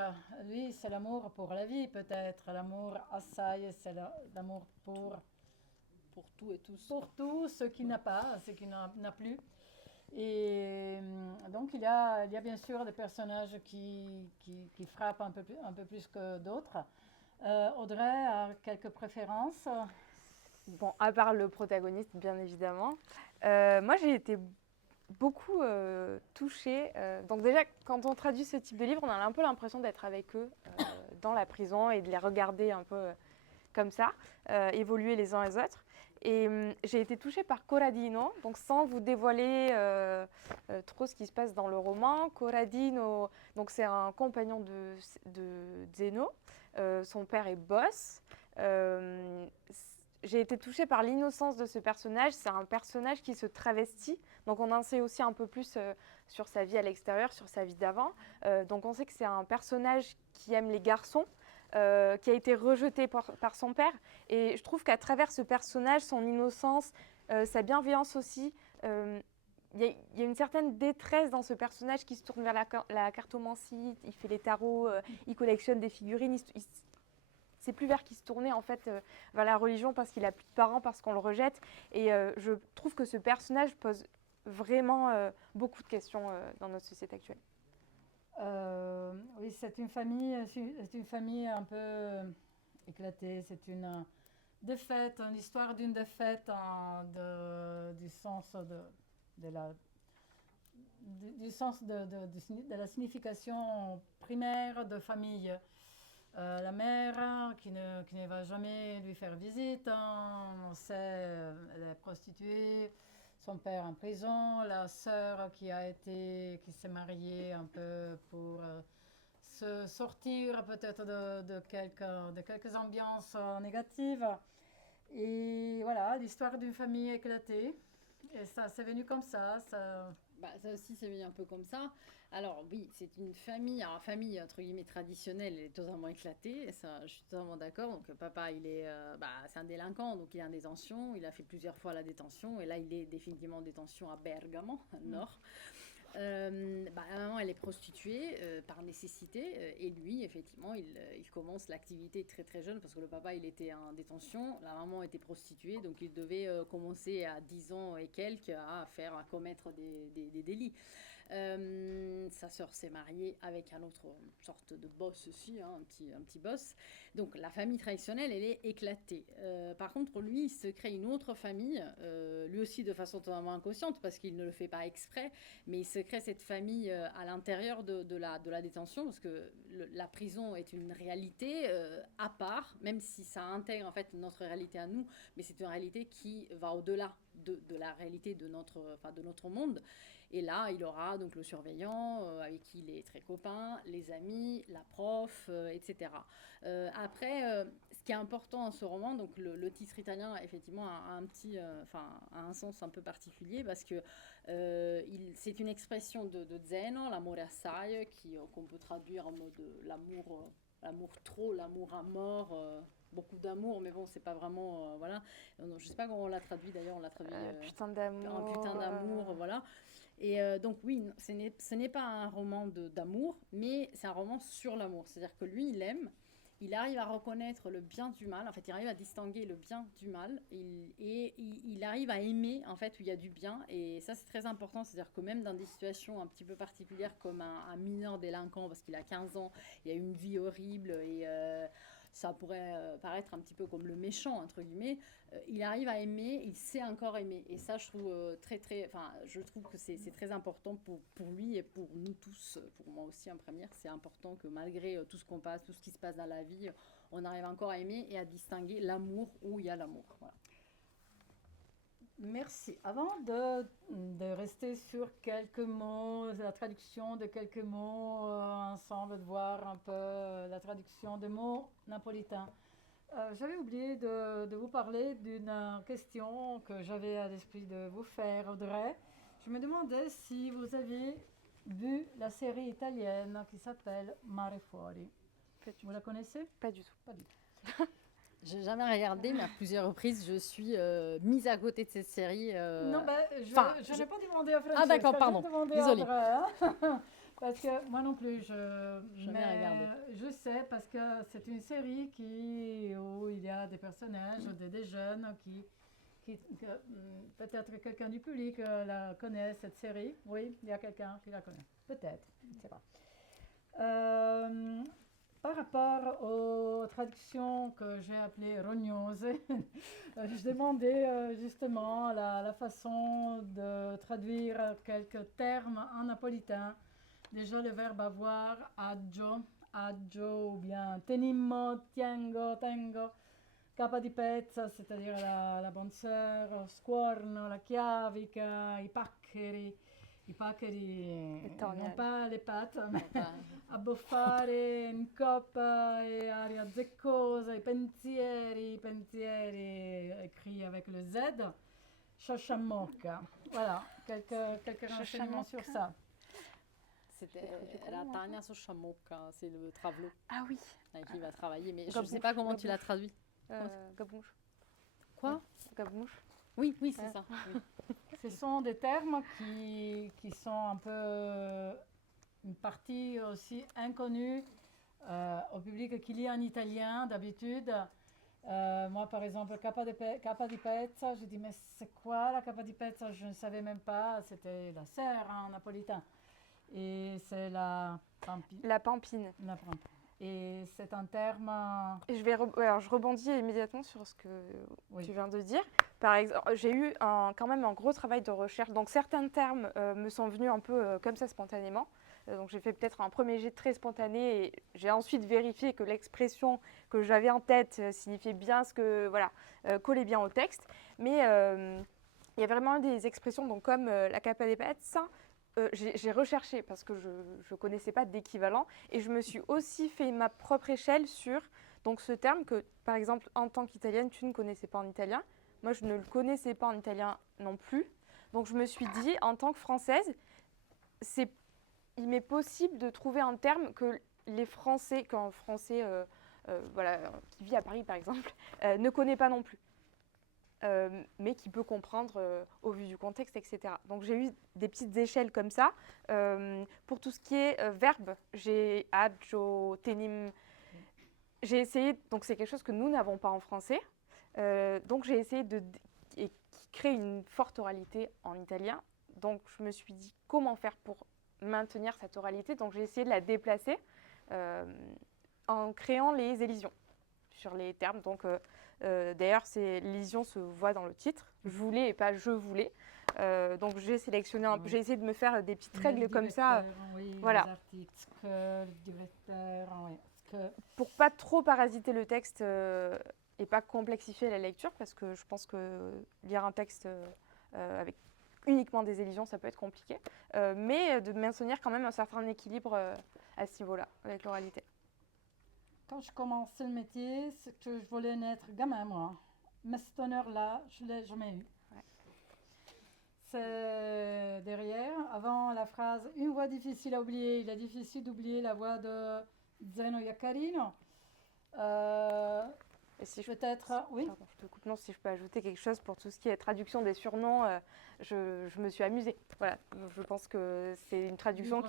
Lui, c'est l'amour pour la vie, peut-être. L'amour assai, c'est l'amour pour tout et tous. Pour tout, ce qui n'a pas, ce qui n'a plus. Et donc, il y a bien sûr des personnages qui frappent un peu plus que d'autres. Audrey a quelques préférences? Bon, à part le protagoniste, bien évidemment. Moi, j'ai été beaucoup touchée. Donc déjà, quand on traduit ce type de livre, on a un peu l'impression d'être avec eux dans la prison et de les regarder un peu comme ça, évoluer les uns les autres. Et j'ai été touchée par Corradino, donc sans vous dévoiler trop ce qui se passe dans le roman. Corradino, donc c'est un compagnon de Zeno. Son père est boss. J'ai été touchée par l'innocence de ce personnage. C'est un personnage qui se travestit. Donc on en sait aussi un peu plus sur sa vie à l'extérieur, sur sa vie d'avant. Donc on sait que c'est un personnage qui aime les garçons, qui a été rejeté par son père. Et je trouve qu'à travers ce personnage, son innocence, sa bienveillance aussi, il y a une certaine détresse dans ce personnage qui se tourne vers la cartomancie. Il fait les tarots, il collectionne des figurines. C'est plus vers qui se tournait en fait vers la religion parce qu'il a plus de parents, parce qu'on le rejette. Et je trouve que ce personnage pose vraiment beaucoup de questions dans notre société actuelle. Oui, c'est une famille un peu éclatée. C'est une défaite, une histoire d'une défaite du sens de la signification primaire de famille. La mère qui ne va jamais lui faire visite, on sait, elle est prostituée, son père en prison, la sœur qui s'est mariée un peu pour se sortir peut-être de quelques ambiances négatives. Et voilà, l'histoire d'une famille éclatée. Et ça, c'est venu comme ça. Ça aussi, c'est venu un peu comme ça. Alors oui, c'est une famille, alors famille entre guillemets traditionnelle, elle est totalement éclatée, ça, je suis totalement d'accord. Donc papa, c'est un délinquant, donc il est en détention, il a fait plusieurs fois la détention, et là il est définitivement en détention à Bergamo, nord. La maman, elle est prostituée par nécessité, et lui, effectivement, il commence l'activité très très jeune, parce que le papa, il était en détention, la maman était prostituée, donc il devait commencer à 10 ans et quelques à commettre des délits. Sa sœur s'est mariée avec un autre sorte de boss aussi, un petit boss. Donc la famille traditionnelle, elle est éclatée. Par contre, lui, il se crée une autre famille, lui aussi de façon totalement inconsciente, parce qu'il ne le fait pas exprès, mais il se crée cette famille à l'intérieur de la détention, parce que la prison est une réalité à part, même si ça intègre en fait notre réalité à nous, mais c'est une réalité qui va au-delà de la réalité de notre monde. Et là, il aura donc le surveillant avec qui il est très copain, les amis, la prof, etc. Après, ce qui est important dans ce roman, donc le titre italien, effectivement, a un sens un peu particulier parce que c'est une expression de Zeno, l'amore assai, qu'on peut traduire en mode l'amour trop, l'amour à mort. Beaucoup d'amour, mais bon, c'est pas vraiment. Voilà. Non, je sais pas comment on l'a traduit d'ailleurs, on l'a traduit. Putain d'amour. Un putain d'amour, voilà. Et donc, oui, ce n'est pas un roman d'amour, mais c'est un roman sur l'amour. C'est-à-dire que lui, il aime, il arrive à reconnaître le bien du mal, en fait, il arrive à distinguer le bien du mal, et il arrive à aimer, en fait, où il y a du bien. Et ça, c'est très important. C'est-à-dire que même dans des situations un petit peu particulières, comme un mineur délinquant, parce qu'il a 15 ans, il a une vie horrible, et ça pourrait paraître un petit peu comme le méchant, entre guillemets, il arrive à aimer, il sait encore aimer. Et ça, je trouve je trouve que c'est très important pour lui et pour nous tous, pour moi aussi en première. C'est important que malgré tout ce qu'on passe, tout ce qui se passe dans la vie, on arrive encore à aimer et à distinguer l'amour où il y a l'amour. Voilà. Merci. Avant de rester sur quelques mots, la traduction de quelques mots ensemble, de voir un peu la traduction des mots napolitains. J'avais oublié de vous parler d'une question que j'avais à l'esprit de vous faire, Audrey. Je me demandais si vous avez vu la série italienne qui s'appelle Mare Fuori. Vous la connaissez? Pas du tout. Pas du tout. J'ai jamais regardé, mais à plusieurs reprises, je suis mise à côté de cette série. Non, je n'ai pas demandé à Francesca. Ah d'accord, pardon. Désolée. Parce que moi non plus, Jamais regardé. Je sais parce que c'est une série où il y a des personnages, des jeunes qui peut-être quelqu'un du public la connaît, cette série. Oui, il y a quelqu'un qui la connaît. Peut-être, je ne sais pas. Par rapport aux traductions que j'ai appelées rognose, je demandais justement la façon de traduire quelques termes en napolitain. Déjà le verbe avoir, aggio, ou bien tenimmo, tiengo, tengo. capa di pezza, c'est-à-dire la bonne sœur, scuorno, la chiavica, i paccheri, non pas les pattes, mais abboffare in coppa et aria zeccosa, i pensieri écrit avec le Z, Shoshamocca. Voilà, quelques renseignements sur ça. C'était la Tania Soshamocca, c'est le travelot Ah oui. avec qui il va travailler, mais je ne Gabouche, sais pas comment tu l'as traduit. Gabouche. Quoi? Gabouche. Oui, c'est ça. Oui. Ce sont des termes qui sont un peu une partie aussi inconnue au public qui lit en italien d'habitude. Moi, par exemple, capa di pezza, j'ai dit, mais c'est quoi la capa di pezza? Je ne savais même pas, c'était la sœur en napolitain. Et c'est la pampine. La pampine. Et c'est un terme... Et je rebondis immédiatement sur ce que tu viens de dire. Par exemple, j'ai eu quand même un gros travail de recherche. Donc certains termes me sont venus un peu comme ça spontanément. Donc j'ai fait peut-être un premier jet très spontané et j'ai ensuite vérifié que l'expression que j'avais en tête signifiait bien ce que, collait bien au texte. Mais il y a vraiment des expressions donc, comme la capa di pezza. J'ai recherché parce que je ne connaissais pas d'équivalent et je me suis aussi fait ma propre échelle sur donc, ce terme que, par exemple, en tant qu'italienne, tu ne connaissais pas en italien. Moi, je ne le connaissais pas en italien non plus. Donc, je me suis dit, en tant que Française, il m'est possible de trouver un terme que les Français, qu'un Français qui vit à Paris, par exemple, ne connaît pas non plus. Mais qui peut comprendre au vu du contexte, etc. Donc j'ai eu des petites échelles comme ça. Pour tout ce qui est verbe, j'ai agio, tenim. J'ai essayé, donc c'est quelque chose que nous n'avons pas en français. Donc j'ai essayé qui crée une forte oralité en italien. Donc je me suis dit comment faire pour maintenir cette oralité. Donc j'ai essayé de la déplacer en créant les élisions sur les termes. Donc d'ailleurs, l'élision se voit dans le titre. Je voulais et pas je voulais. Donc j'ai sélectionné j'ai essayé de me faire des petites règles comme ça. Voilà. Les articles, le directeur, pour pas trop parasiter le texte et pas complexifier la lecture, parce que je pense que lire un texte avec uniquement des élisions, ça peut être compliqué. Mais de maintenir quand même un certain équilibre à ce niveau-là, avec l'oralité. Quand je commençais le métier, c'est que je voulais naître gamin, moi. Mais cet honneur-là, je ne l'ai jamais eu. Ouais. C'est derrière, avant la phrase « Une voix difficile à oublier », il est difficile d'oublier la voix de Zeno Iaccarino. Si oui. Pardon, je te coupe. Non, si je peux ajouter quelque chose pour tout ce qui est traduction des surnoms, je me suis amusée. Voilà, je pense que c'est une traduction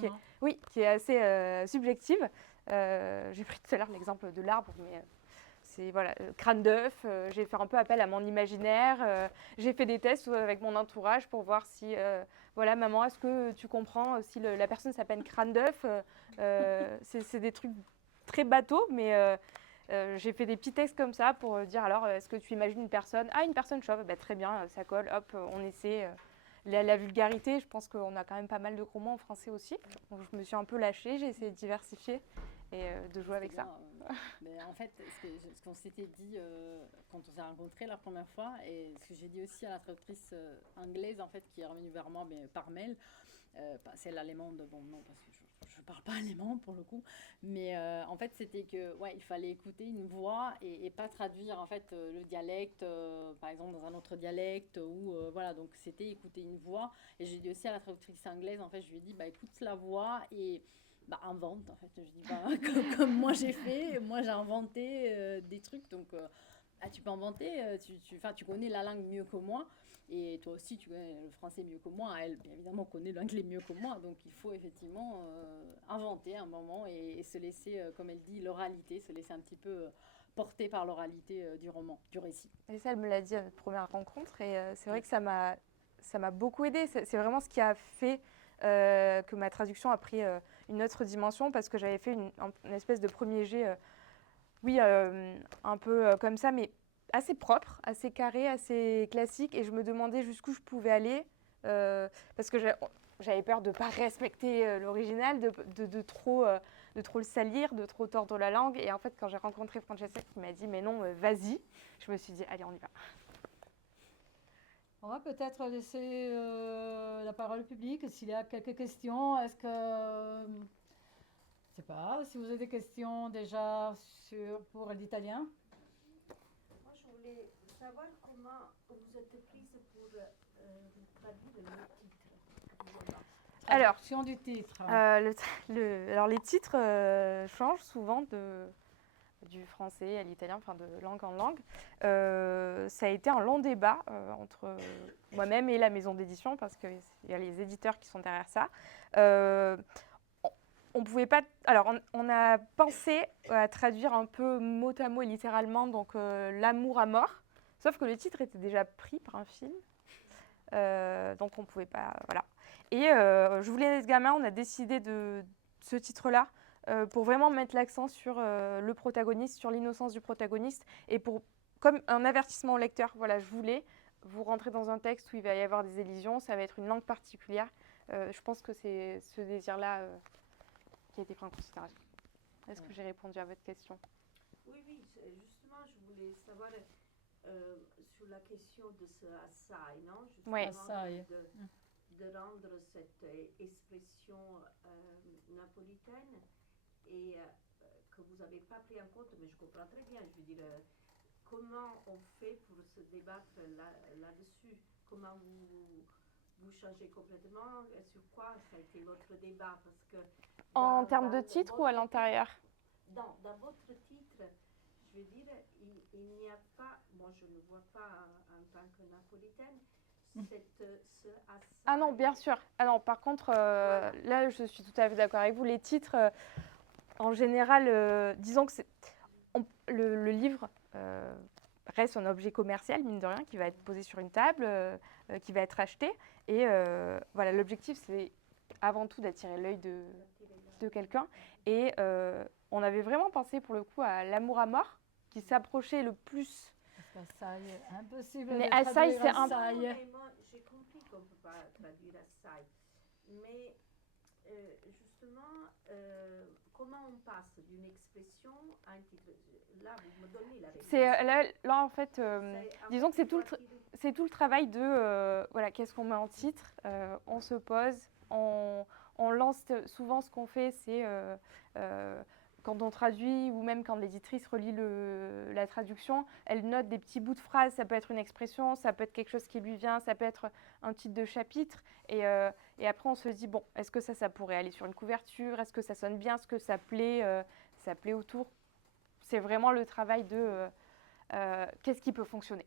qui est assez subjective. J'ai pris tout à l'heure l'exemple de l'arbre, mais c'est crâne d'œuf. J'ai fait un peu appel à mon imaginaire. J'ai fait des tests avec mon entourage pour voir si, maman, est-ce que tu comprends si la personne s'appelle crâne d'œuf. C'est des trucs très bateaux, mais j'ai fait des petits textes comme ça pour dire alors, est-ce que tu imagines une personne chauve, très bien, ça colle, hop, on essaie. La vulgarité, je pense qu'on a quand même pas mal de gros mots en français aussi. Donc je me suis un peu lâchée, j'ai essayé de diversifier et de jouer avec ça. Mais en fait, ce qu'on s'était dit quand on s'est rencontrés la première fois, et ce que j'ai dit aussi à la traductrice anglaise en fait, qui est revenue vers moi par mail, celle allemande, bon non parce que je parle pas allemand pour le coup, mais en fait c'était que il fallait écouter une voix et pas traduire en fait le dialecte par exemple dans un autre dialecte ou donc c'était écouter une voix. Et j'ai dit aussi à la traductrice anglaise, en fait je lui ai dit écoute la voix et invente en fait. Je dis comme moi j'ai fait, moi j'ai inventé des trucs, donc tu peux inventer, tu connais la langue mieux que moi. Et toi aussi, tu connais le français mieux que moi. Elle, bien évidemment, connaît l'anglais mieux que moi. Donc, il faut effectivement inventer un moment et se laisser, comme elle dit, l'oralité, se laisser un petit peu porter par l'oralité du roman, du récit. Et ça, elle me l'a dit à notre première rencontre. Et c'est vrai que ça m'a beaucoup aidée. C'est vraiment ce qui a fait que ma traduction a pris une autre dimension, parce que j'avais fait une espèce de premier jet, un peu comme ça, mais assez propre, assez carré, assez classique, et je me demandais jusqu'où je pouvais aller, parce que j'avais peur de ne pas respecter l'original, de trop de trop le salir, de trop tordre la langue. Et en fait, quand j'ai rencontré Francesca qui m'a dit « mais non, vas-y », je me suis dit « allez, on y va ». On va peut-être laisser la parole au public s'il y a quelques questions. Est-ce que, je ne sais pas, si vous avez des questions déjà pour l'italien? Moi, je voulais savoir comment vous êtes prise pour traduire le titre. Alors, Traduction du titre. Alors les titres changent souvent du français à l'italien, enfin de langue en langue. Ça a été un long débat entre moi-même et la maison d'édition, parce qu'il y a les éditeurs qui sont derrière ça. On pouvait pas. Alors, on a pensé à traduire un peu mot à mot et littéralement, donc l'amour à mort. Sauf que le titre était déjà pris par un film, donc on pouvait pas. Voilà. Et Je voulais être gamin, on a décidé de ce titre-là pour vraiment mettre l'accent sur le protagoniste, sur l'innocence du protagoniste, et comme un avertissement au lecteur. Voilà, je voulais vous rentrer dans un texte où il va y avoir des élisions, ça va être une langue particulière. Je pense que c'est ce désir-là qui a été pris en considération. Est-ce que j'ai répondu à votre question? Oui, justement, je voulais savoir sur la question de ce assai, non? Justement, Oui. Assai. De rendre cette expression napolitaine et que vous n'avez pas pris en compte, mais je comprends très bien. Je veux dire, comment on fait pour se débattre là-dessus? Comment vous changez complètement? Sur quoi ça a été votre débat? Parce que En termes de titre ou à l'intérieur? Dans votre titre, je veux dire, il n'y a pas, moi je ne vois pas en tant que napolitaine, ce assai. Ah non, bien sûr. Ah non, par contre, là, je suis tout à fait d'accord avec vous. Les titres, en général, disons que le livre reste un objet commercial, mine de rien, qui va être posé sur une table, qui va être acheté. Et voilà, l'objectif, c'est avant tout d'attirer l'œil de quelqu'un. Et on avait vraiment pensé, pour le coup, à l'amour à mort, qui s'approchait le plus. Assai, impossible Mais de assai, traduire c'est assai. Moi, j'ai compris qu'on ne peut pas traduire assai. Mais justement, comment on passe d'une expression à un titre? Là, vous me donnez la réponse. Là, en fait, disons que c'est tout le travail de voilà, qu'est-ce qu'on met en titre, on se pose, on lance. Souvent, ce qu'on fait, c'est quand on traduit ou même quand l'éditrice relit la traduction, elle note des petits bouts de phrases. Ça peut être une expression, ça peut être quelque chose qui lui vient, ça peut être un titre de chapitre. Et après, on se dit, bon, est-ce que ça pourrait aller sur une couverture? Est-ce que ça sonne bien? Est-ce que ça plaît autour? C'est vraiment le travail de qu'est-ce qui peut fonctionner.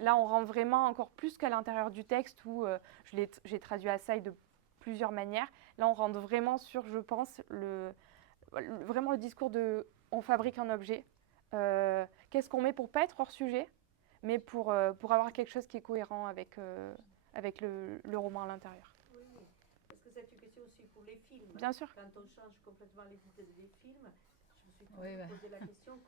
Là, on rentre vraiment encore plus qu'à l'intérieur du texte où j'ai traduit assai de plusieurs manières. Là, on rentre vraiment sur, je pense, vraiment le discours de on fabrique un objet. Qu'est-ce qu'on met pour ne pas être hors sujet, mais pour avoir quelque chose qui est cohérent avec le roman à l'intérieur. Oui, parce que c'est une question aussi pour les films. Bien sûr. Quand on change complètement les titres des films, je me suis toujours posé la question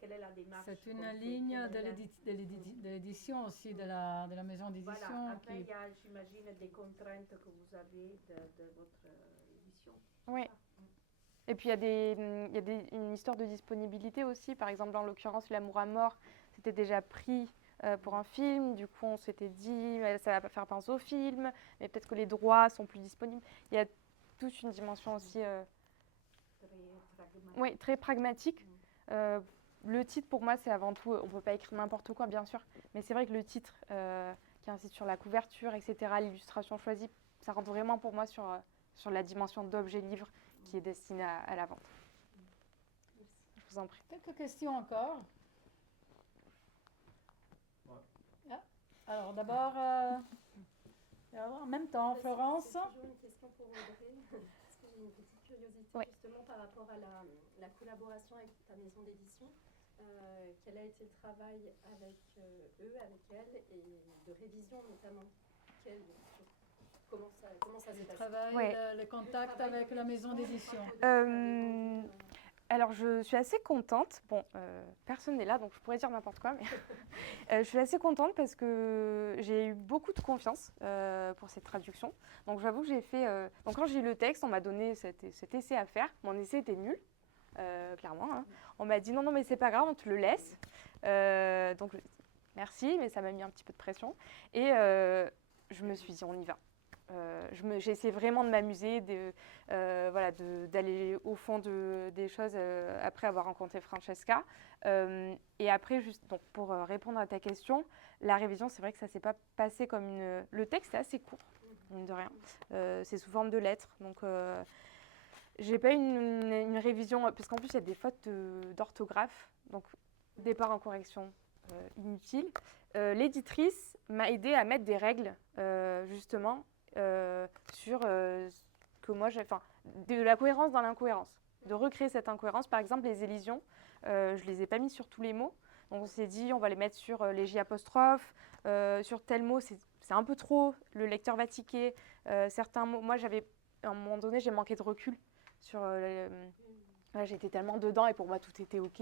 quelle est la démarche? C'est une ligne de l'édition aussi, de la maison d'édition. Voilà, après il y a, j'imagine, des contraintes que vous avez de votre édition. Oui. Et puis il y a une histoire de disponibilité aussi. Par exemple, dans l'occurrence, L'amour à mort, c'était déjà pris pour un film. Du coup, on s'était dit, ça va pas faire penser au film, mais peut-être que les droits sont plus disponibles. Il y a toute une dimension aussi très pragmatique. Le titre, pour moi, c'est avant tout, on ne peut pas écrire n'importe quoi, bien sûr, mais c'est vrai que le titre qui insiste sur la couverture, etc., l'illustration choisie, ça rentre vraiment pour moi sur la dimension d'objet livre qui est destiné à la vente. Je vous en prie. Quelques questions encore? Ah, alors d'abord, en même temps, Florence. C'est toujours une question pour Audrey, parce que j'ai une petite curiosité justement par rapport à la collaboration avec ta maison d'édition. Quel a été le travail avec eux, avec elle, et de révision notamment? Comment ça s'est passé? Le contact avec la maison d'édition. Alors, je suis assez contente. Bon, personne n'est là, donc je pourrais dire n'importe quoi, mais je suis assez contente parce que j'ai eu beaucoup de confiance pour cette traduction. Donc, j'avoue que j'ai fait... Donc, quand j'ai eu le texte, on m'a donné cet essai à faire. Mon essai était nul, clairement. Hein. On m'a dit, non, non, mais c'est pas grave, on te le laisse. Donc, merci, mais ça m'a mis un petit peu de pression. Et je me suis dit, on y va. J'ai essayé vraiment de m'amuser, voilà, d'aller au fond des choses après avoir rencontré Francesca. Et après, juste donc, pour répondre à ta question, la révision, c'est vrai que ça ne s'est pas passé comme une... Le texte est assez court, mine de rien. C'est sous forme de lettres. Donc, j'ai pas eu une révision, parce qu'en plus, il y a des fautes d'orthographe. Donc, départ en correction inutile. L'éditrice m'a aidée à mettre des règles, justement, sur que moi j'ai, enfin, de la cohérence dans l'incohérence, de recréer cette incohérence. Par exemple, les élisions, je les ai pas mis sur tous les mots. Donc on s'est dit, on va les mettre sur les J apostrophes, sur tel mot, c'est un peu trop, le lecteur va tiquer. Certains mots, moi j'avais, à un moment donné, j'ai manqué de recul sur... voilà, j'étais tellement dedans et pour moi tout était ok.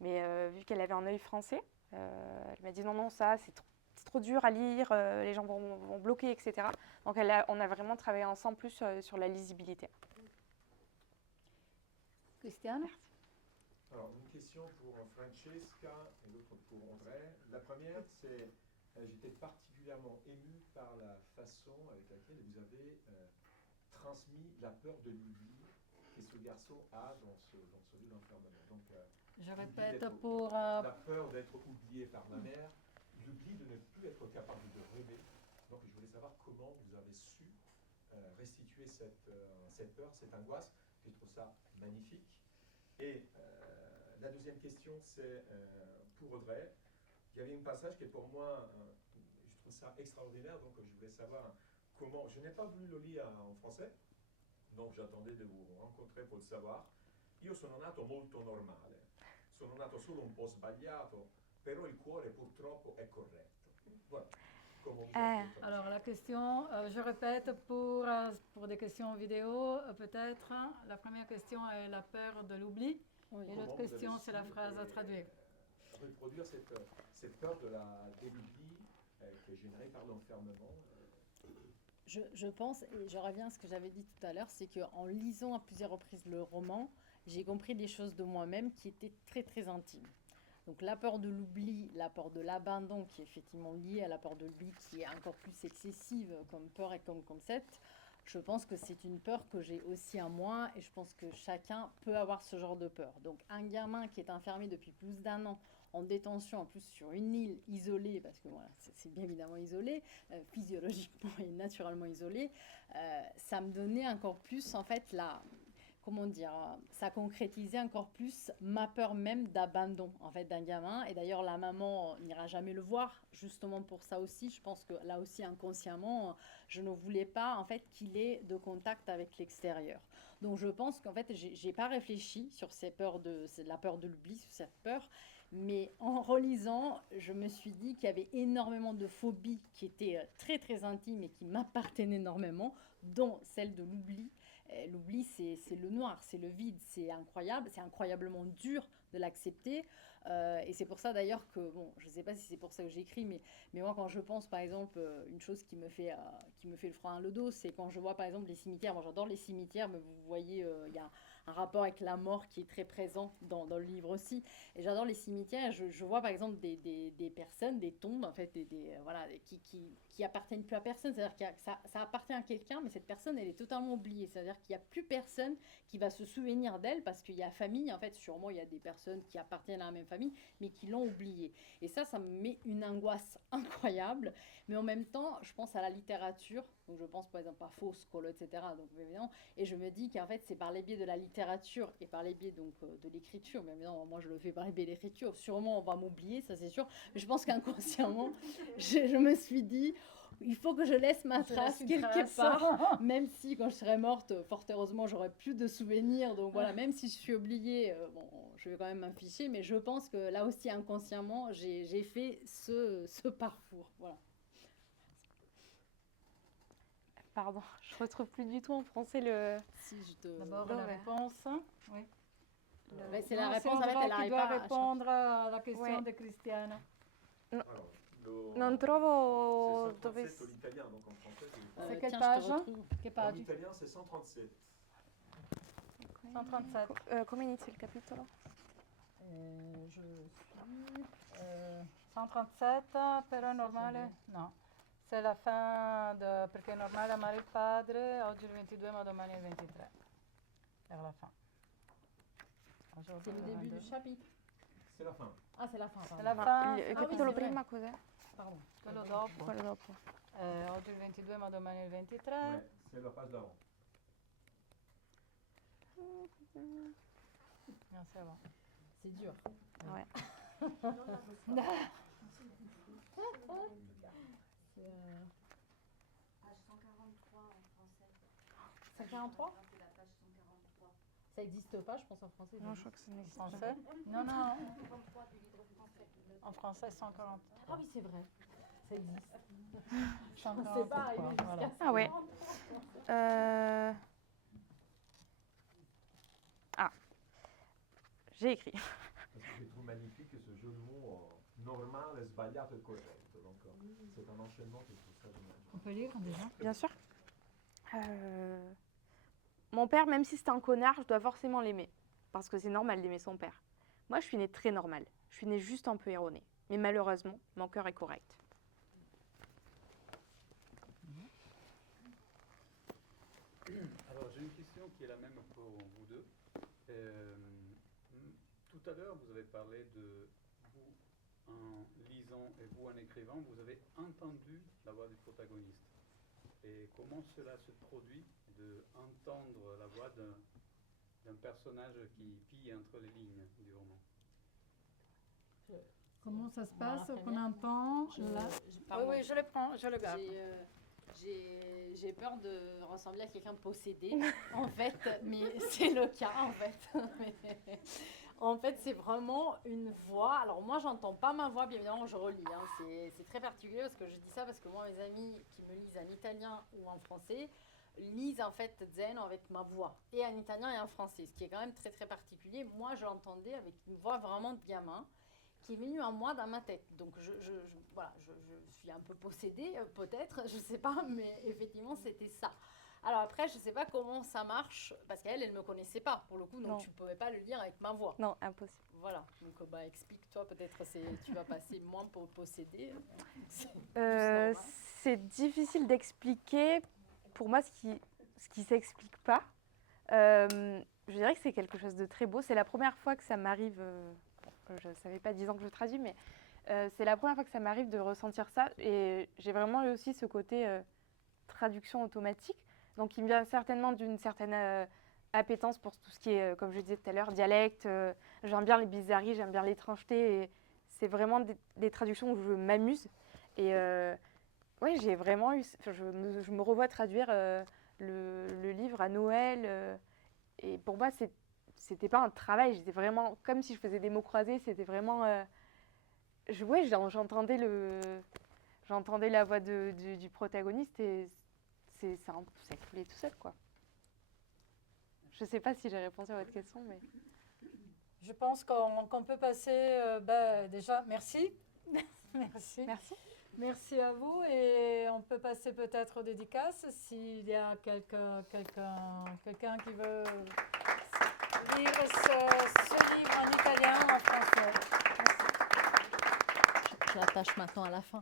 Mais vu qu'elle avait un œil français, elle m'a dit non, non, ça c'est trop dur à lire, les gens vont bloquer, etc. Donc on a vraiment travaillé ensemble plus sur la lisibilité. Christiane? Alors, une question pour Francesca et l'autre pour Audrey. La première, c'est j'étais particulièrement ému par la façon avec laquelle vous avez transmis la peur de l'oubli que ce garçon a dans ce lieu d'enfermement. Donc, Je répète pour... la peur d'être oublié par la mère, l'oubli de ne plus être capable de rêver. Donc, je voulais savoir comment vous avez su restituer cette peur, cette angoisse. Je trouve ça magnifique. Et la deuxième question, c'est pour Audrey. Il y avait un passage qui est pour moi, je trouve ça extraordinaire, donc je voulais savoir comment... Je n'ai pas voulu le lire en français, donc j'attendais de vous rencontrer pour le savoir. Io sono nato molto normale, sono nato solo un po' sbagliato, però il cuore purtroppo è corretto. Voilà. Alors la question, je répète pour des questions vidéo, peut-être. La première question est la peur de l'oubli. Oui. Et l'autre question, c'est la phrase à traduire. Reproduire cette peur de l'oubli qui est générée par l'enfermement. Je pense, et je reviens à ce que j'avais dit tout à l'heure, c'est qu'en lisant à plusieurs reprises le roman, j'ai compris des choses de moi-même qui étaient très très intimes. Donc la peur de l'oubli, la peur de l'abandon qui est effectivement liée à la peur de l'oubli qui est encore plus excessive comme peur et comme concept, je pense que c'est une peur que j'ai aussi en moi et je pense que chacun peut avoir ce genre de peur. Donc un gamin qui est enfermé depuis plus d'1 an en détention, en plus sur une île isolée, parce que voilà, c'est bien évidemment isolé, physiologiquement et naturellement isolé, ça me donnait encore plus en fait comment dire, ça concrétisait encore plus ma peur même d'abandon en fait d'un gamin. Et d'ailleurs la maman n'ira jamais le voir justement pour ça aussi. Je pense que là aussi inconsciemment je ne voulais pas en fait qu'il ait de contact avec l'extérieur. Donc je pense qu'en fait j'ai pas réfléchi sur ces peurs la peur de l'oubli, sur cette peur. Mais en relisant, je me suis dit qu'il y avait énormément de phobies qui étaient très très intimes et qui m'appartenaient énormément, dont celle de l'oubli. L'oubli, c'est le noir, c'est le vide, c'est incroyable, c'est incroyablement dur de l'accepter. Et c'est pour ça d'ailleurs que, bon, je ne sais pas si c'est pour ça que j'écris, mais moi quand je pense par exemple, une chose qui me fait le froid dans le dos, c'est quand je vois par exemple les cimetières. Moi j'adore les cimetières, mais vous voyez, il y a un rapport avec la mort qui est très présent dans le livre aussi. Et j'adore les cimetières. Je vois par exemple des personnes, des tombes en fait, voilà, qui appartiennent plus à personne. C'est-à-dire que ça appartient à quelqu'un, mais cette personne elle est totalement oubliée. C'est-à-dire qu'il n'y a plus personne qui va se souvenir d'elle parce qu'il y a famille. En fait, sûrement il y a des personnes qui appartiennent à la même famille, mais qui l'ont oubliée. Et ça me met une angoisse incroyable. Mais en même temps, je pense à la littérature. Donc je pense par exemple à Faust, Colo, etc. Donc, évidemment, et je me dis qu'en fait c'est par les biais de la littérature et par les biais donc de l'écriture. Mais évidemment, moi je le fais par les biais de l'écriture. Sûrement on va m'oublier, ça c'est sûr. Mais je pense qu'inconsciemment, je me suis dit, il faut que je laisse ma trace quelque part. Même si quand je serai morte, fort heureusement, j'aurai plus de souvenirs. Donc voilà, même si je suis oubliée, bon, je vais quand même m'afficher. Mais je pense que là aussi inconsciemment, j'ai fait ce parcours. Voilà. Pardon, je retrouve plus du tout en français le... Si je te... D'abord la réponse. Oui. Ouais, c'est la Non, réponse, en fait, Andrea elle qui n'arrive doit pas à répondre à la question Ouais. de Cristiana. Alors, Non trovo c'est dove... 137 en italien, donc en français. C'est quelle tiens, page? je te retrouve. Che En page? italien, c'est 137. 137. Come inizia il capitolo? Je suis... 137, però è normale? No. C'est la fin de... perché è normale amare il padre, oggi il 22 ma domani il 23. Vers la fin. C'est le début du chapitre. C'est la fin. Ah, c'est la fin, C'est pardon. la Ma fin. il oui, capitolo c'est vrai. prima cos'è? Pardon. Quello dopo. Quello dopo. Oggi il 22 ma domani il 23. Ouais, c'est la page d'avant. Non, c'est bon. C'est dur. Ouais. C'est, Page 143 en français. 143 C'est la page 143. Ça n'existe pas, je pense, en français. Non, je crois que ça n'existe pas. Français? Non, non. 143 du livre français. En français, 140. Ah oui, c'est vrai. Ça existe. 143, C'est pas arrivé jusqu'à voilà. ça. Ah ouais. Ah, j'ai écrit. Parce que je trouve magnifique que ce jeu de mots normal e sbagliato e corretto. Donc, c'est un enchaînement que je trouve très génial. On peut lire déjà? Bien sûr. Mon père, même si c'était un connard, je dois forcément l'aimer. Parce que c'est normal d'aimer son père. Moi, je suis née très normale. Je suis née juste un peu erronée. Mais malheureusement, mon cœur est correct. Alors, j'ai une question qui est la même pour vous deux. Tout à l'heure, vous avez parlé de vous en lisant et vous en écrivant, vous avez entendu la voix du protagoniste. Et comment cela se produit d'entendre la voix d'un personnage qui pille entre les lignes du roman? Comment ça se Voilà, passe très qu'on bien. entend là? pardon. Oui, je le prends, je le garde. J'ai peur de ressembler à quelqu'un de possédé, en fait, mais c'est le cas, en fait. En fait, c'est vraiment une voix. Alors, moi, j'entends pas ma voix, bien évidemment, je relis. Hein. C'est très particulier parce que je dis ça parce que moi, mes amis qui me lisent en italien ou en français lisent en fait Zeno avec ma voix, et en italien et en français, ce qui est quand même très très particulier. Moi, je l'entendais avec une voix vraiment de gamin qui est venue en moi dans ma tête. Donc, voilà, je suis un peu possédée, peut-être, je sais pas, mais effectivement, c'était ça. Alors après, je sais pas comment ça marche, parce qu'elle, elle me connaissait pas, pour le coup, donc Non. tu pouvais pas le lire avec ma voix. Non, impossible. Voilà, donc bah, explique-toi, peut-être tu vas passer moins pour posséder. C'est difficile d'expliquer pour moi ce qui s'explique pas. Je dirais que c'est quelque chose de très beau. C'est la première fois que ça m'arrive, je ne savais pas 10 ans que je traduis, mais c'est la première fois que ça m'arrive de ressentir ça. Et j'ai vraiment eu aussi ce côté traduction automatique, donc qui me vient certainement d'une certaine appétence pour tout ce qui est, comme je disais tout à l'heure, dialecte. J'aime bien les bizarreries, j'aime bien l'étrangeté. Et c'est vraiment des traductions où je m'amuse. Et ouais, j'ai vraiment eu. Je me revois traduire le livre à Noël. Et pour moi, c'était pas un travail. J'étais vraiment comme si je faisais des mots croisés. C'était vraiment. Ouais, j'entendais la voix du protagoniste et ça coulait tout seul, quoi. Je sais pas si j'ai répondu à votre question, mais. Je pense qu'on peut passer, déjà, merci. Merci. Merci. Merci à vous, et on peut passer peut-être aux dédicaces s'il y a quelqu'un qui veut lire ce livre en italien ou en français. Je l'attache maintenant à la fin.